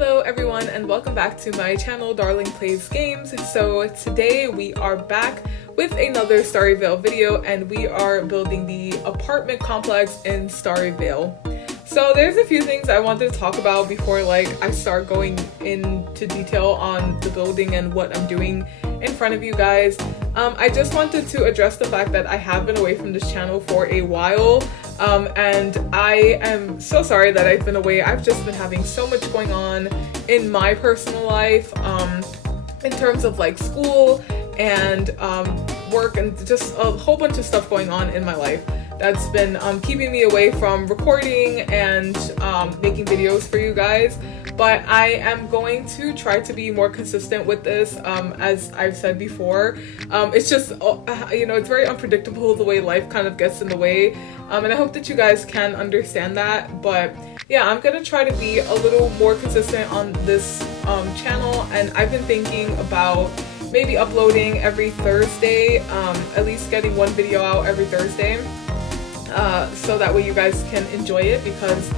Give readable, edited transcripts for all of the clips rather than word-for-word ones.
Hello everyone and welcome back to my channel Darling Plays Games. So today we are back with another Starryvale video and we are building the apartment complex in Starryvale. So there's a few things I wanted to talk about before I start going into detail on the building and what I'm doing in front of you guys. I just wanted to address the fact that I have been away from this channel for a while. And I am so sorry that I've been away. I've just been having so much going on in my personal life, in terms of school and work and just a whole bunch of stuff going on in my life that's been keeping me away from recording and making videos for you guys. But I am going to try to be more consistent with this, as I've said before. It's just, it's very unpredictable the way life kind of gets in the way. And I hope that you guys can understand that. But yeah, I'm gonna try to be a little more consistent on this channel. And I've been thinking about maybe uploading every Thursday, at least getting one video out every Thursday. So that way you guys can enjoy it, because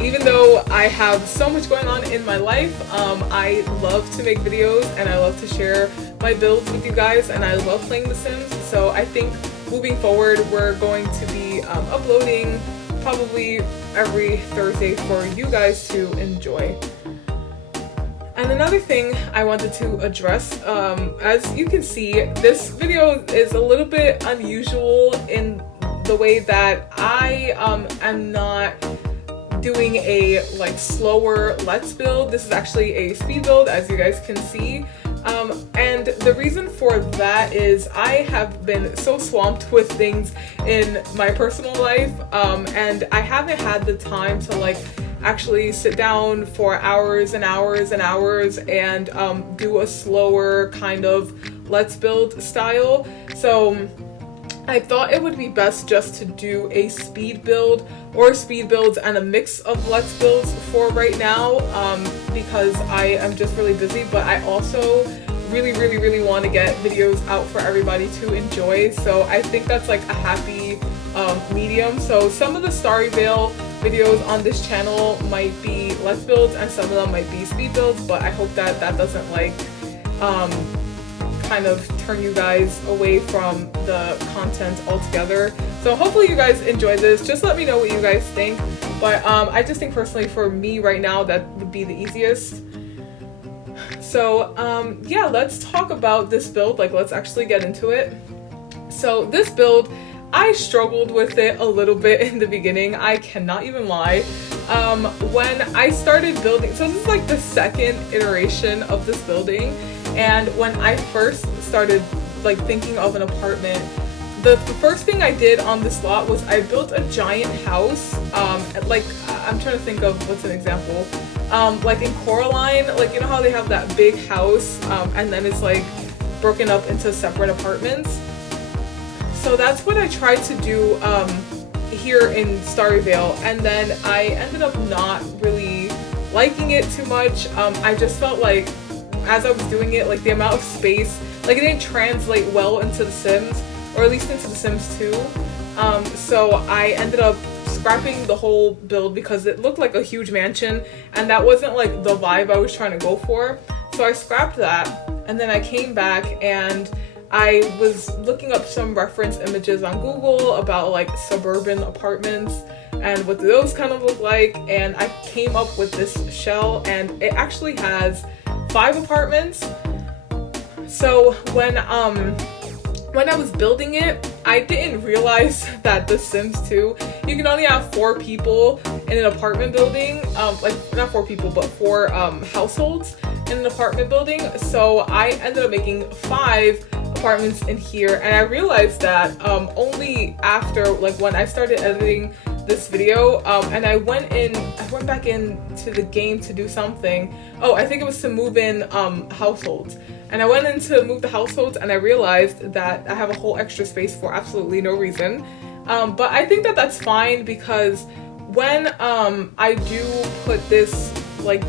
even though I have so much going on in my life, I love to make videos and I love to share my builds with you guys, and I love playing The Sims. So I think moving forward we're going to be uploading probably every Thursday for you guys to enjoy. And another thing I wanted to address, as you can see, this video is a little bit unusual in the way that I am not doing a slower let's build. This is actually a speed build, as you guys can see. And the reason for that is I have been so swamped with things in my personal life, and I haven't had the time to actually sit down for hours and hours and hours and do a slower kind of let's build style. So I thought it would be best just to do a speed build or speed builds and a mix of let's builds for right now, because I am just really busy, but I also really want to get videos out for everybody to enjoy. So I think that's a happy medium. So some of the Starryvale videos on this channel might be let's builds and some of them might be speed builds, but I hope that that doesn't kind of turn you guys away from the content altogether. So hopefully you guys enjoy this. Just let me know what you guys think. But I just think personally for me right now that would be the easiest. So yeah, let's talk about this build. Let's actually get into it. So this build, I struggled with it a little bit in the beginning. I cannot even lie. When I started building, so this is the second iteration of this building. And when I first started thinking of an apartment, the first thing I did on this lot was I built a giant house. I'm trying to think of what's an example. In Coraline, you know how they have that big house, and then it's broken up into separate apartments. So that's what I tried to do here in Starryvale, and then I ended up not really liking it too much. I just felt as I was doing it, the amount of space, it didn't translate well into The Sims, or at least into The Sims 2. So I ended up scrapping the whole build because it looked like a huge mansion, and that wasn't the vibe I was trying to go for. So I scrapped that, and then I came back and I was looking up some reference images on Google about suburban apartments and what those kind of look like, and I came up with this shell, and it actually has 5 apartments. So when I was building it, I didn't realize that The Sims 2, you can only have 4 people in an apartment building, not 4 people, but 4 households in an apartment building. So I ended up making 5 apartments in here, and I realized that only after when I started editing this video, and I went back into the game to do something. Oh, I think it was to move in households. And I went in to move the households, and I realized that I have a whole extra space for absolutely no reason. But I think that that's fine, because when I do put this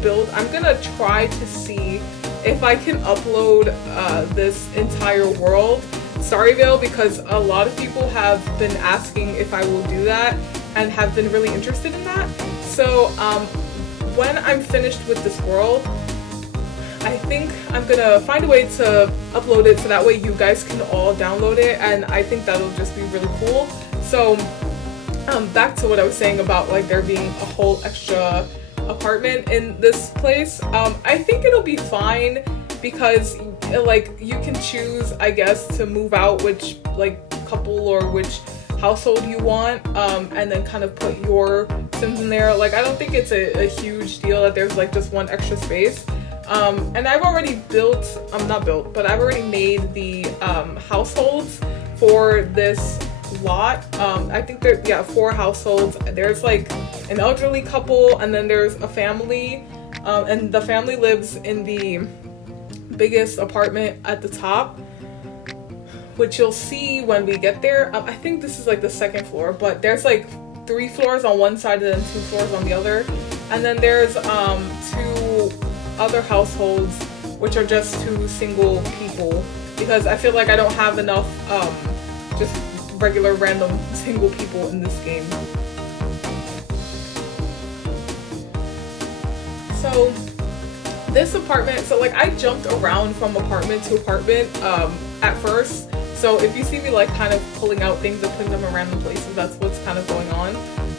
build, I'm gonna try to see if I can upload this entire world, Starryvale, because a lot of people have been asking if I will do that and have been really interested in that. So when I'm finished with this world, I think I'm gonna find a way to upload it so that way you guys can all download it, and I think that'll just be really cool. So back to what I was saying about like there being a whole extra apartment in this place. I think it'll be fine because like you can choose, I guess, to move out which like couple or which household you want, and then kind of put your Sims in there. Like I don't think it's a huge deal that there's like just one extra space. And I've already I've already made the households for this lot. I think there, yeah, 4 households. There's like an elderly couple, and then there's a family, and the family lives in the biggest apartment at the top, which you'll see when we get there. I think this is like the 2nd floor, but there's like 3 floors on one side and then 2 floors on the other. And then there's 2 other households, which are just 2 single people, because I feel like I don't have enough just regular random single people in this game. So this apartment, so like I jumped around from apartment to apartment at first. So if you see me like kind of pulling out things and putting them in random places, that's what's kind of going on.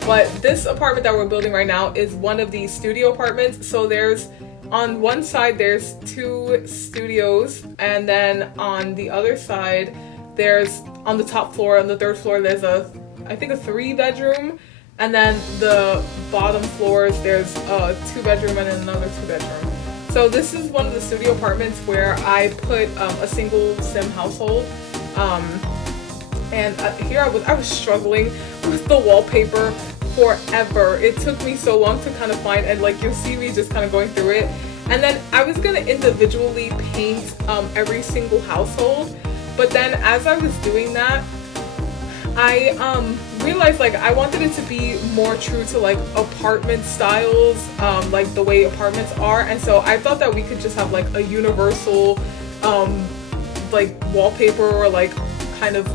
But this apartment that we're building right now is one of the studio apartments. So there's, on one side there's 2 studios, and then on the other side there's, on the top floor, on the 3rd floor, there's I think a 3-bedroom, and then the bottom floors there's a 2-bedroom and another 2-bedroom. So this is one of the studio apartments where I put a single sim household. And here I was struggling with the wallpaper forever. It took me so long to kind of find, and like you'll see me just kind of going through it. And then I was gonna individually paint every single household, but then as I was doing that, I realized like I wanted it to be more true to like apartment styles, like the way apartments are. And so I thought that we could just have like a universal like wallpaper or like kind of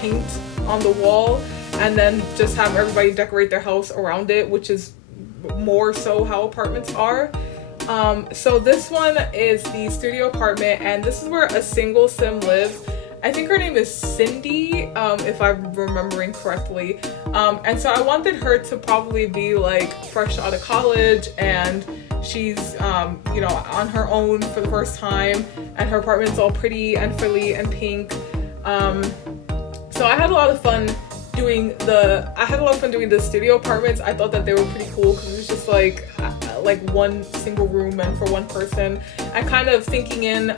paint on the wall, and then just have everybody decorate their house around it, which is more so how apartments are. So this one is the studio apartment, and this is where a single sim lives. I think her name is Cindy, if I'm remembering correctly. And so I wanted her to probably be like fresh out of college, and she's you know, on her own for the first time, and her apartment's all pretty and frilly and pink. So I had a lot of fun doing the studio apartments. I thought that they were pretty cool because it was just like one single room and for one person. And kind of thinking in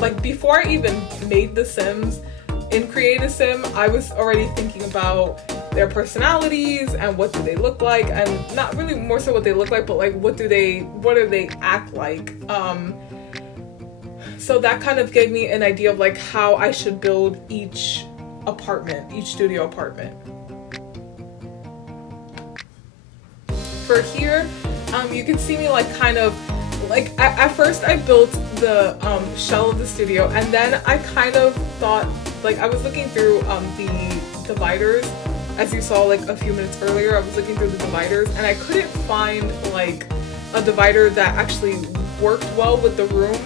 like before I even made the Sims in Create a Sim, I was already thinking about their personalities and what do they look like, and not really more so what they look like, but like what do they act like. So that kind of gave me an idea of like how I should build each studio apartment. For here, you can see me like kind of like at first I built the shell of the studio, and then I kind of thought, like I was looking through the dividers, as you saw like a few minutes earlier. I was looking through the dividers and I couldn't find like a divider that actually worked well with the room.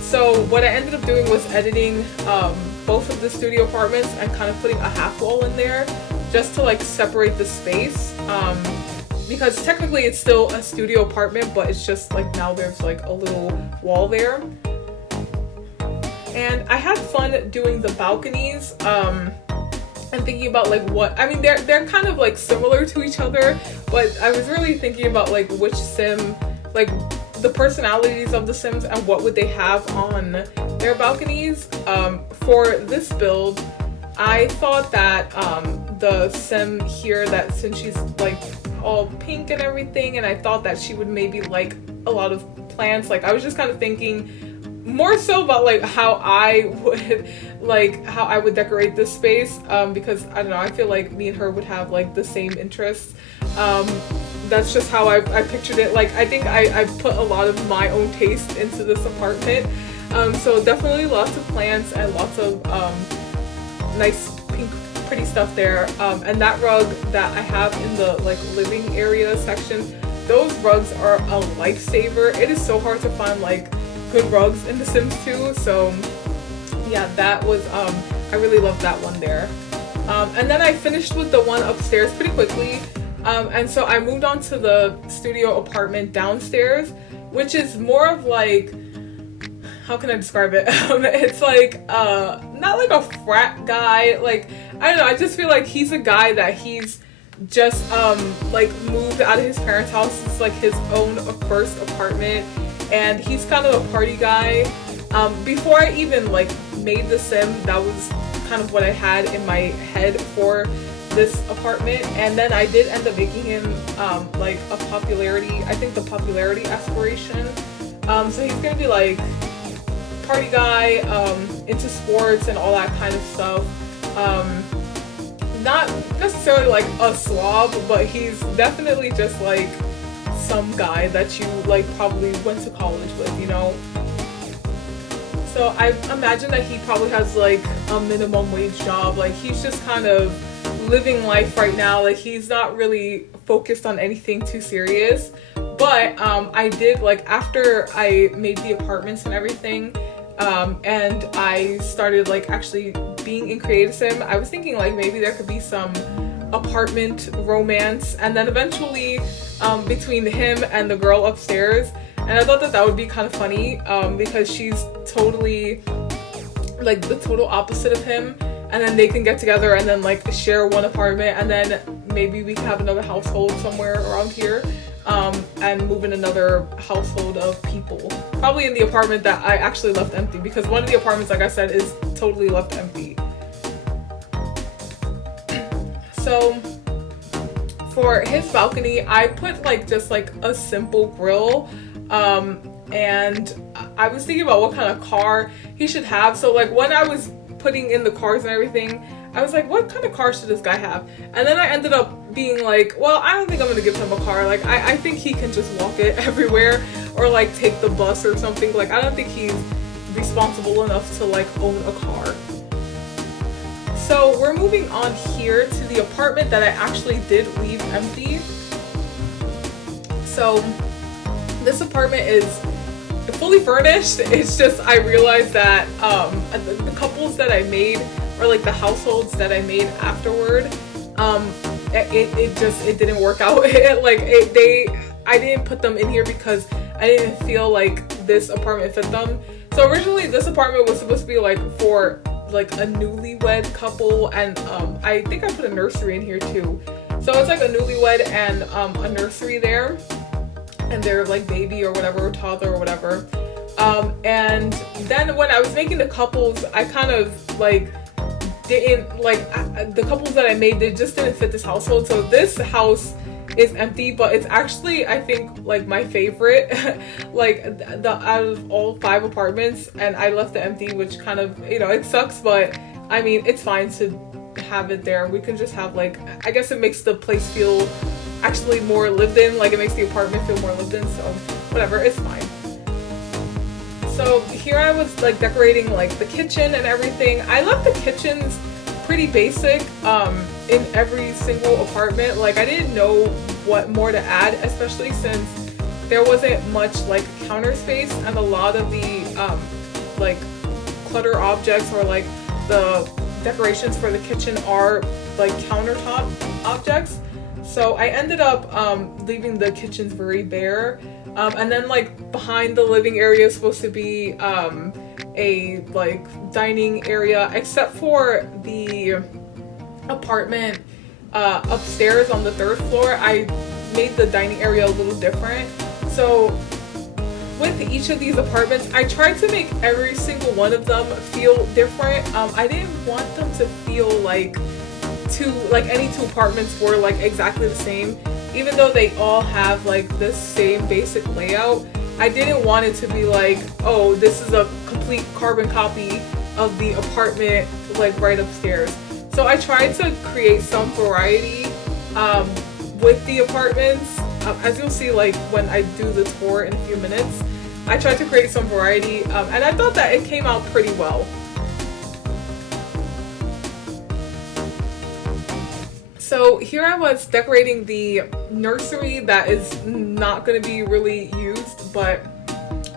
So what I ended up doing was editing both of the studio apartments and kind of putting a half wall in there just to like separate the space, because technically it's still a studio apartment, but it's just like now there's like a little wall there. And I had fun doing the balconies and thinking about like what, I mean they're kind of like similar to each other, but I was really thinking about like which sim, like the personalities of the Sims and what would they have on their balconies. For this build, I thought that the Sim here, that since she's like all pink and everything, and I thought that she would maybe like a lot of plants. Like I was just kind of thinking more so about like how I would decorate this space, because I don't know, I feel like me and her would have like the same interests. That's just how I pictured it. Like I think I put a lot of my own taste into this apartment. So definitely lots of plants and lots of nice pink pretty stuff there. And that rug that I have in the like living area section, those rugs are a lifesaver. It is so hard to find like good rugs in The Sims 2. So yeah, that was I really loved that one there. And then I finished with the one upstairs pretty quickly. And so I moved on to the studio apartment downstairs, which is more of like, how can I describe it? It's like, not like a frat guy. Like, I don't know, I just feel like he's a guy that he's just, like moved out of his parents' house. It's like his own first apartment. And he's kind of a party guy. Before I even like made the sim, that was kind of what I had in my head for this apartment. And then I did end up making him like a popularity, I think the popularity aspiration. So he's gonna be like party guy, into sports and all that kind of stuff. Not necessarily like a slob, but he's definitely just like some guy that you like probably went to college with, you know? So I imagine that he probably has like a minimum wage job. Like he's just kind of living life right now. Like he's not really focused on anything too serious. But I did, like, after I made the apartments and everything, and I started like actually being in Creative Sim, I was thinking like maybe there could be some apartment romance, and then eventually between him and the girl upstairs. And I thought that that would be kind of funny, because she's totally like the total opposite of him, and then they can get together and then like share one apartment, and then maybe we can have another household somewhere around here, and move in another household of people, probably in the apartment that I actually left empty, because one of the apartments, like I said, is totally left empty. So for his balcony, I put like just like a simple grill, and I was thinking about what kind of car he should have. So like when I was putting in the cars and everything, I was like, what kind of car should this guy have? And then I ended up being like, well, I don't think I'm gonna give him a car. Like I think he can just walk it everywhere, or like take the bus or something. Like I don't think he's responsible enough to like own a car. So we're moving on here to the apartment that I actually did leave empty. So this apartment is fully furnished. It's just I realized that the couples that I made, or like the households that I made afterward, it didn't work out. I didn't put them in here because I didn't feel like this apartment fit them. So originally this apartment was supposed to be like for like a newlywed couple, and I think I put a nursery in here too. So it's like a newlywed and a nursery there, and their like baby or whatever, or toddler or whatever. And then when I was making the couples, I kind of like didn't like the couples that I made, they just didn't fit this household. So this house is empty, but it's actually, I think, like my favorite like the out of all 5 apartments, and I left it empty, which kind of, you know, it sucks, but I mean it's fine to have it there. We can just have like, I guess it makes the place feel actually more lived in, like it makes the apartment feel more lived in, so whatever, it's fine. So here I was like decorating like the kitchen and everything. I left the kitchens pretty basic in every single apartment. Like I didn't know what more to add, especially since there wasn't much like counter space, and a lot of the like clutter objects, or like the decorations for the kitchen, are like countertop objects. So I ended up leaving the kitchens very bare, and then like behind the living area is supposed to be a like dining area, except for the apartment upstairs on the 3rd floor. I made the dining area a little different. So with each of these apartments, I tried to make every single one of them feel different. I didn't want them to feel like any 2 apartments were like exactly the same, even though they all have like the same basic layout. I didn't want it to be like, oh, this is a complete carbon copy of the apartment like right upstairs. So I tried to create some variety with the apartments. As you'll see, like when I do the tour in a few minutes, I tried to create some variety, and I thought that it came out pretty well. So here I was decorating the nursery that is not going to be really used, but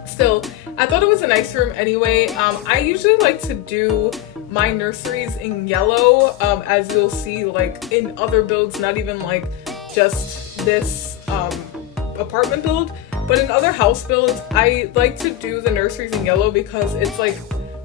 still, I thought it was a nice room anyway. I usually like to do my nurseries in yellow, as you'll see like in other builds, not even like just this apartment build, but in other house builds, I like to do the nurseries in yellow because it's like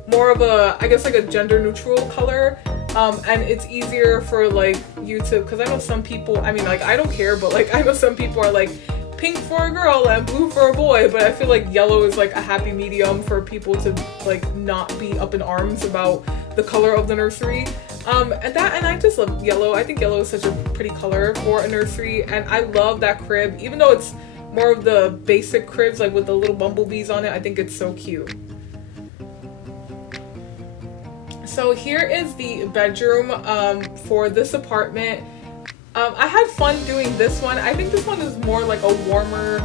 more of a, I guess like a gender neutral color. And it's easier for like you to, because I know some people, I mean like I don't care, but like I know some people are like pink for a girl and blue for a boy, but I feel like yellow is like a happy medium for people to like not be up in arms about the color of the nursery. And I just love yellow. I think yellow is such a pretty color for a nursery, and I love that crib, even though it's more of the basic cribs like with the little bumblebees on it. I think it's so cute. So here is the bedroom for this apartment. I had fun doing this one. I think this one is more like a warmer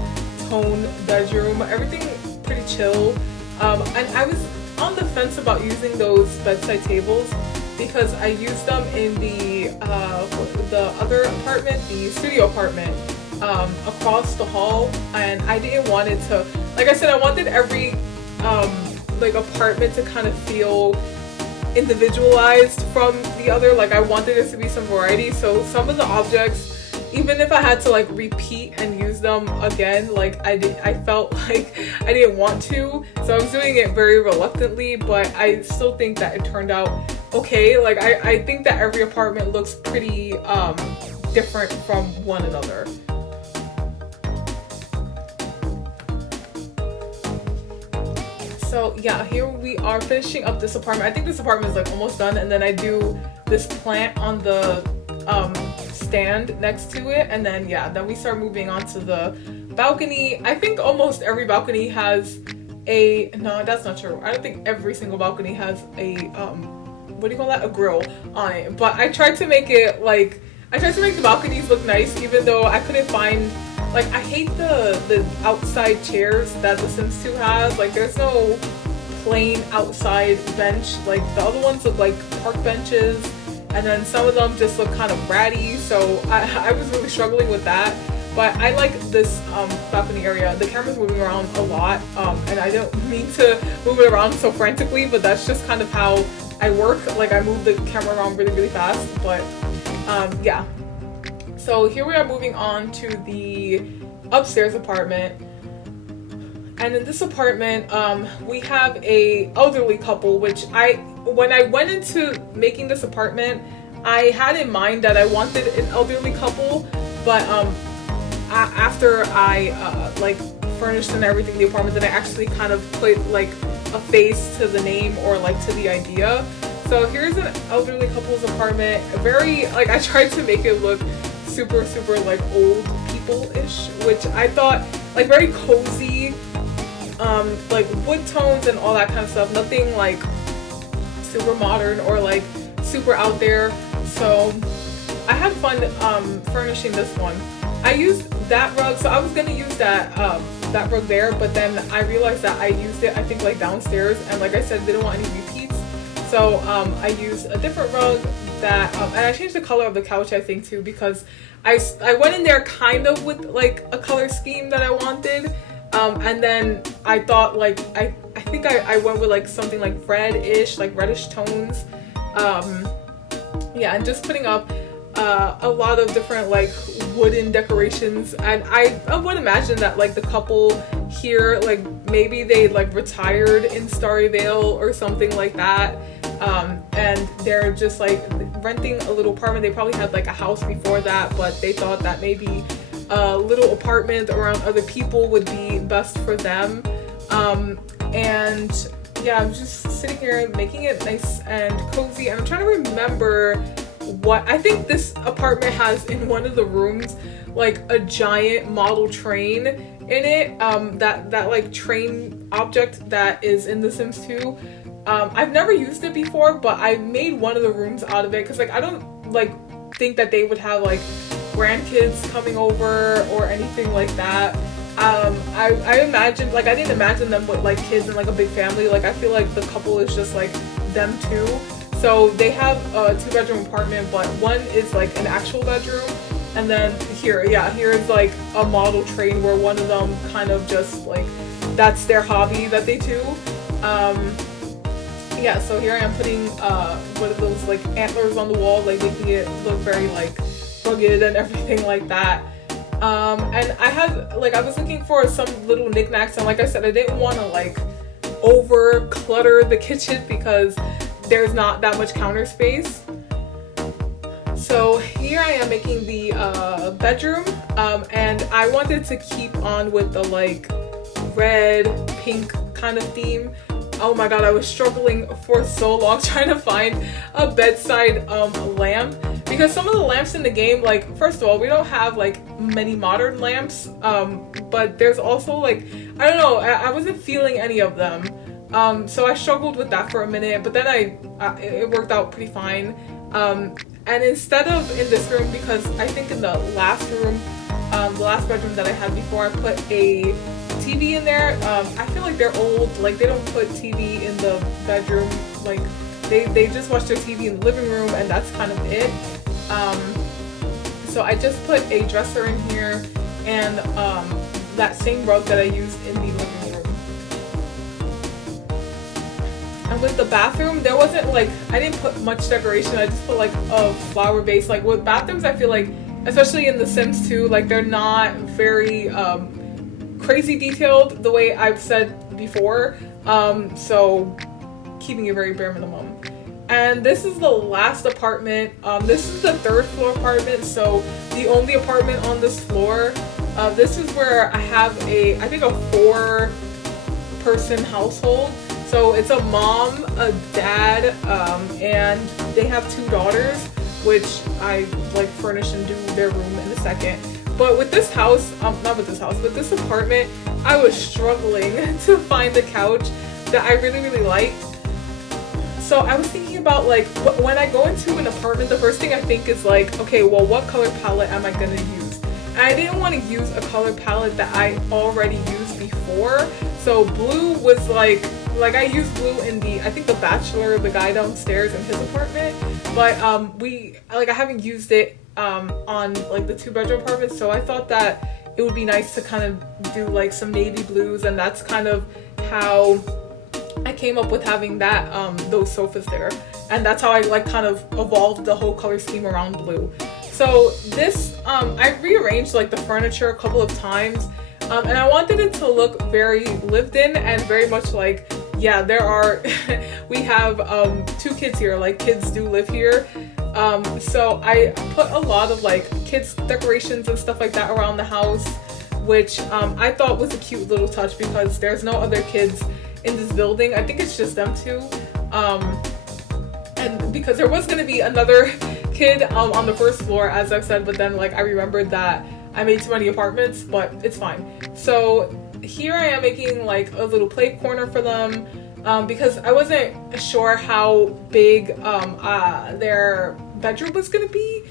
tone bedroom. Everything pretty chill. And I was on the fence about using those bedside tables because I used them in the other apartment, the studio apartment, across the hall, and I didn't want it to, like I said, I wanted every like apartment to kind of feel individualized from the other. Like I wanted there to be some variety, so some of the objects, even if I had to like repeat and use them again, like I felt like I didn't want to, so I was doing it very reluctantly, but I still think that it turned out okay. Like I think that every apartment looks pretty different from one another. So yeah, here we are finishing up this apartment. I think this apartment is like almost done, and then I do this plant on the stand next to it, and then yeah, then we start moving on to the balcony. I think almost every balcony has a, no, that's not true. I don't think every single balcony has a what do you call that? A grill on it. But I tried to make it like, I tried to make the balconies look nice, even though I couldn't find, like, I hate the outside chairs that The Sims 2 has. Like, there's no plain outside bench. Like, the other ones look like park benches, and then some of them just look kind of ratty, so I was really struggling with that. But I like this balcony area. The camera's moving around a lot, and I don't mean to move it around so frantically, but that's just kind of how I work. Like, I move the camera around really, really fast, but yeah. So here we are moving on to the upstairs apartment. And in this apartment, we have a elderly couple, which when I went into making this apartment, I had in mind that I wanted an elderly couple, but after I like furnished and everything the apartment, then I actually kind of put like a face to the name or like to the idea. So here's an elderly couple's apartment. Very, like, I tried to make it look super like old people-ish, which I thought like very cozy, like wood tones and all that kind of stuff. Nothing like super modern or like super out there. So I had fun furnishing this one. I used that rug, so I was gonna use that rug there, but then I realized that I used it, I think, like downstairs, and like I said, didn't want any repeats. So I used a different rug that, and I changed the color of the couch, I think, too, because I went in there kind of with like a color scheme that I wanted, and then I thought like, I think I went with like something like red-ish, like reddish tones. Yeah, and just putting up a lot of different like wooden decorations, and I would imagine that like the couple here, like maybe they like retired in Starryvale or something like that, and they're just like renting a little apartment. They probably had like a house before that, but they thought that maybe a little apartment around other people would be best for them. And yeah, I'm just sitting here making it nice and cozy, and I'm trying to remember what I think this apartment has in one of the rooms, like a giant model train in it, that like train object that is in The Sims 2. I've never used it before, but I made one of the rooms out of it because like I don't like think that they would have like grandkids coming over or anything like that. I imagined, like, I didn't imagine them with like kids and like a big family. Like, I feel like the couple is just like them two. So they have a 2-bedroom apartment, but one is like an actual bedroom. And then here is like a model train where one of them kind of just like, that's their hobby that they do. Yeah, so here I am putting one of those like antlers on the wall, like making it look very like rugged and everything like that. And I was looking for some little knickknacks, and like I said, I didn't want to like over clutter the kitchen because there's not that much counter space. So here I am making the bedroom, and I wanted to keep on with the like red, pink kind of theme. Oh my god, I was struggling for so long trying to find a bedside lamp, because some of the lamps in the game, like, first of all, we don't have like many modern lamps, but there's also like, I don't know, I wasn't feeling any of them. So I struggled with that for a minute, but then it worked out pretty fine. And instead of in this room, because I think in the last room, the last bedroom that I had before, I put a TV in there. I feel like they're old, like they don't put TV in the bedroom, like they just watch their TV in the living room, and that's kind of it. So I just put a dresser in here and that same rug that I used in the living room. And with the bathroom, there wasn't like, I didn't put much decoration. I just put like a flower base. Like with bathrooms, I feel like, especially in The Sims 2, like they're not very crazy detailed the way I've said before. So keeping it very bare minimum. And this is the last apartment. This is the 3rd floor apartment, so the only apartment on this floor. This is where I have I think a 4-person household. So it's a mom, a dad, and they have 2 daughters, which I like furnish and do their room in a second. But with this house, not with this house, but this apartment, I was struggling to find the couch that I really, really liked. So I was thinking about like, when I go into an apartment, the first thing I think is like, okay, well, what color palette am I gonna use? And I didn't want to use a color palette that I already used before. So blue was like I used blue in I think the bachelor, the guy downstairs in his apartment, but I haven't used it on like the 2-bedroom apartment, so I thought that it would be nice to kind of do like some navy blues, and that's kind of how I came up with having that those sofas there, and that's how I like kind of evolved the whole color scheme around blue. So this I rearranged like the furniture a couple of times, and I wanted it to look very lived in and very much like, yeah, there are we have 2 kids here, like kids do live here. So I put a lot of like kids decorations and stuff like that around the house, which I thought was a cute little touch because there's no other kids in this building. I think it's just them 2. And because there was going to be another kid on the 1st floor, as I've said, but then like I remembered that I made too many apartments, but it's fine. So here I am making like a little play corner for them, because I wasn't sure how big their bedroom was gonna be.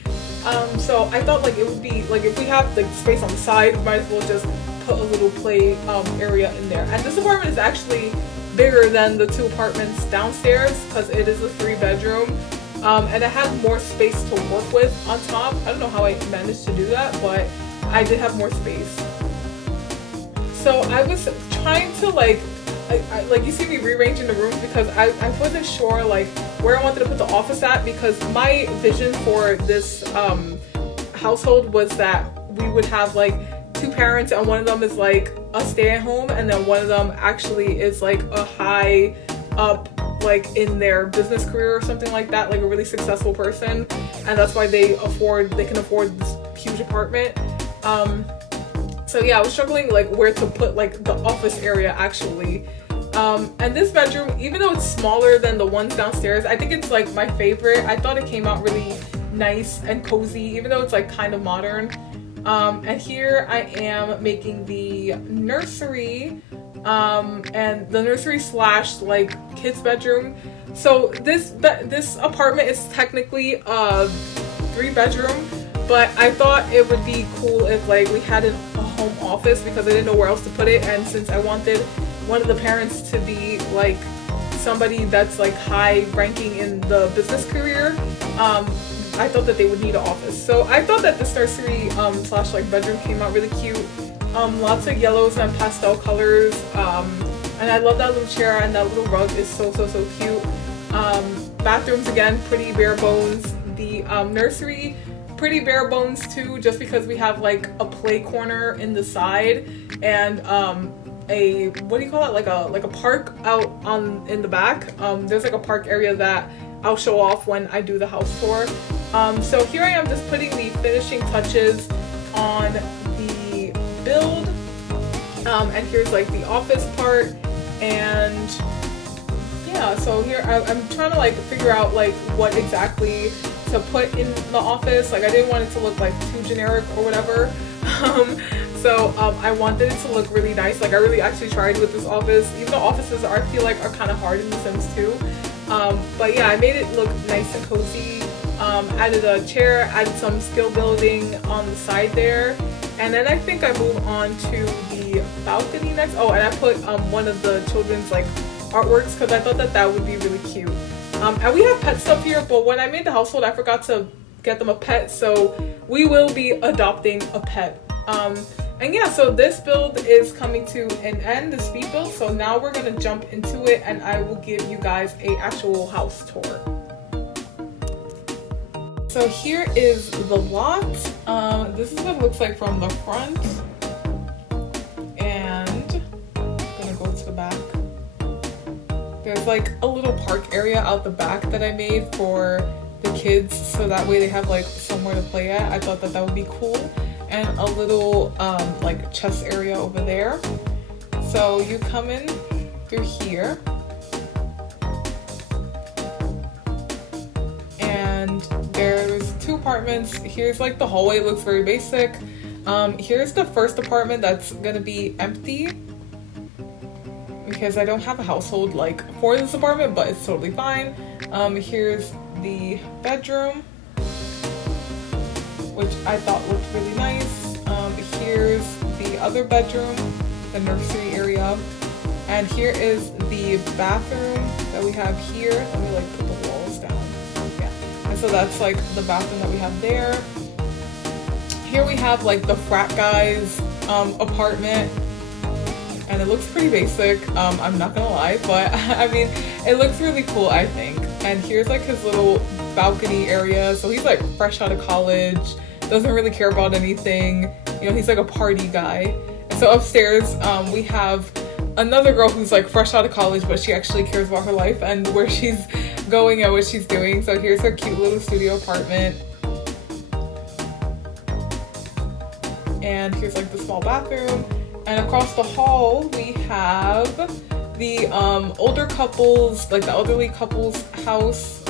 So I thought like it would be like, if we have like space on the side, we might as well just put a little play area in there. And this apartment is actually bigger than the 2 apartments downstairs because it is a 3-bedroom. And I had more space to work with on top. I don't know how I managed to do that, but I did have more space. So I was trying to like you see me rearranging the rooms because I wasn't sure like where I wanted to put the office at, because my vision for this household was that we would have like 2 parents, and one of them is like a stay-at-home, and then one of them actually is like a high up like in their business career or something like that, like a really successful person, and that's why they can afford this huge apartment. So yeah, I was struggling like where to put like the office area actually. And this bedroom, even though it's smaller than the ones downstairs, I think it's like my favorite. I thought it came out really nice and cozy, even though it's like kind of modern. And here I am making the nursery, and the nursery / like kids bedroom. So this apartment is technically a 3-bedroom, but I thought it would be cool if like we had a home office because I didn't know where else to put it, and since I wanted one of the parents to be like somebody that's like high ranking in the business career, I thought that they would need an office. So I thought that this nursery slash like bedroom came out really cute. Lots of yellows and pastel colors, and I love that little chair, and that little rug is so cute. Bathrooms, again, pretty bare bones. The nursery, pretty bare bones too, just because we have like a play corner in the side, and a, what do you call it, like a park out in the back. There's like a park area that I'll show off when I do the house tour. So here I am just putting the finishing touches on the build, and here's like the office part, and yeah, so here I'm trying to like figure out like what exactly to put in the office. Like I didn't want it to look like too generic or whatever. So I wanted it to look really nice. Like I really actually tried with this office, even though offices I feel like are kind of hard in The Sims 2. But yeah, I made it look nice and cozy. Added a chair, added some skill building on the side there, and then I think I move on to the balcony next. Oh, and I put one of the children's like artworks because I thought that that would be really cute. And we have pet stuff here, but when I made the household I forgot to get them a pet, so we will be adopting a pet. And yeah, so this build is coming to an end, the speed build, so now we're gonna jump into it and I will give you guys a actual house tour. So here is the lot. This is what it looks like from the front, and I'm gonna go to the back. There's like a little park area out the back that I made for the kids, so that way they have like somewhere to play at. I thought that that would be cool. And a little like chess area over there. So you come in through here, and there's 2 apartments. Here's like the hallway, looks very basic. Here's the first apartment that's gonna be empty because I don't have a household like for this apartment, but it's totally fine. Here's the bedroom, which I thought looked really nice. Here's the other bedroom, the nursery area, and here is the bathroom that we have here. Let me like put the walls down. Yeah, and so that's like the bathroom that we have there. Here we have like the frat guy's apartment, and it looks pretty basic. I'm not gonna lie, but I mean, it looks really cool, I think. And here's like his little balcony area. So he's like fresh out of college, doesn't really care about anything. You know, he's like a party guy. And so upstairs, we have another girl who's like fresh out of college, but she actually cares about her life and where she's going and what she's doing. So here's her cute little studio apartment. And here's like the small bathroom. And across the hall, we have the older couples, like the elderly couples house.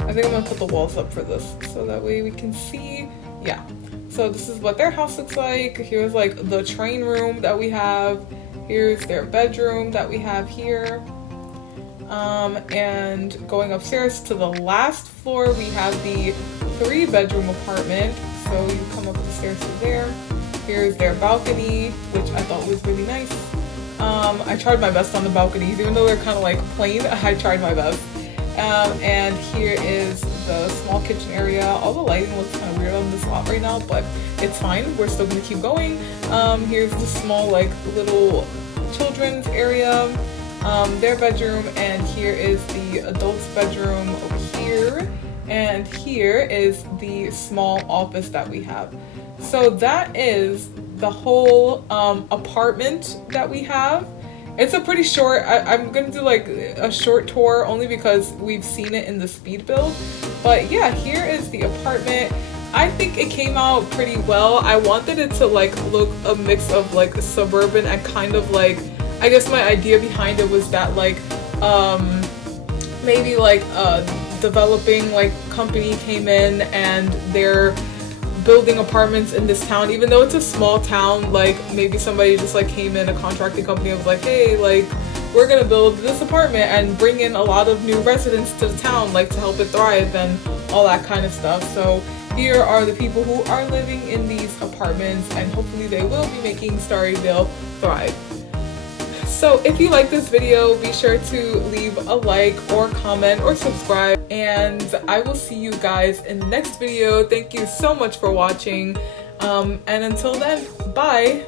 I think I'm gonna put the walls up for this so that way we can see. Yeah, so this is what their house looks like. Here's like the train room that we have. Here's their bedroom that we have here. And going upstairs to the last floor, we have the 3-bedroom apartment. So you come up the stairs to there. Here's their balcony, which I thought was really nice. I tried my best on the balconies, even though they're kind of like plain, I tried my best. And here is the small kitchen area. All the lighting looks kind of weird on this lot right now, but it's fine. We're still gonna keep going. Here's the small like little children's area, their bedroom, and here is the adult's bedroom over here. And here is the small office that we have. So that is the whole apartment that we have. It's a pretty short, I'm gonna do like a short tour only because we've seen it in the speed build. But yeah, here is the apartment. I think it came out pretty well. I wanted it to like look a mix of like suburban and kind of like, I guess my idea behind it was that like maybe like a developing like company came in and they're building apartments in this town, even though it's a small town. Like maybe somebody just like came in, a contracting company, and was like, hey, like we're gonna build this apartment and bring in a lot of new residents to the town, like to help it thrive and all that kind of stuff. So here are the people who are living in these apartments, and hopefully they will be making Starryvale thrive. So if you like this video, be sure to leave a like or comment or subscribe, and I will see you guys in the next video. Thank you so much for watching, and until then, bye!